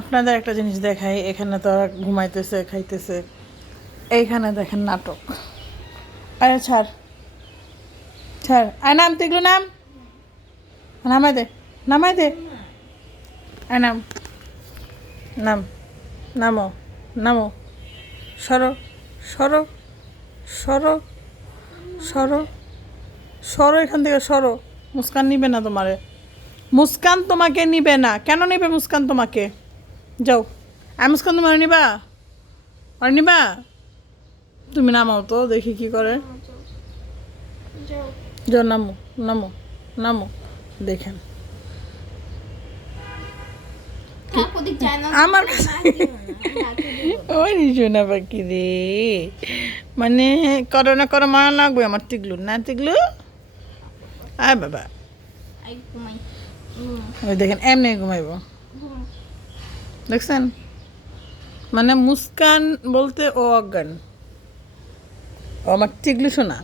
আপনাদের একটা জিনিস দেখাই, এখানে তো ওরা ঘুমাইতেছে খাইতেছে, এইখানে দেখেন নাটক। আরে ছাড় ছাড়, আয় নাম তিগলু নাম, নামাই দে নামাই দে, আয় নাম নাম, নামো নামো, সরো সরো সরো সরো সরো, এখান থেকে সরো। মুস্কান নিবে না তোমারে, মুস্কান তোমাকে নিবে না। কেন নিবে মুস্কান তোমাকে? যাও, আমি মুস্কান তোমার নিবা, আর নিবা? তুমি নামাও তো দেখি কি করে। যাও নামো নামো নামো, দেখেন আমার কাছে ওই শোনা পাখি রে, মানে করো না করো মারা লাগবে আমার টিগলু, না টিগলু আয় বাবা। ওই দেখেন এমনি ঘুমাইব, দেখছেন? মানে মুস্কান বলতে ও অজ্ঞান, ও আমার টিগলু শোনা।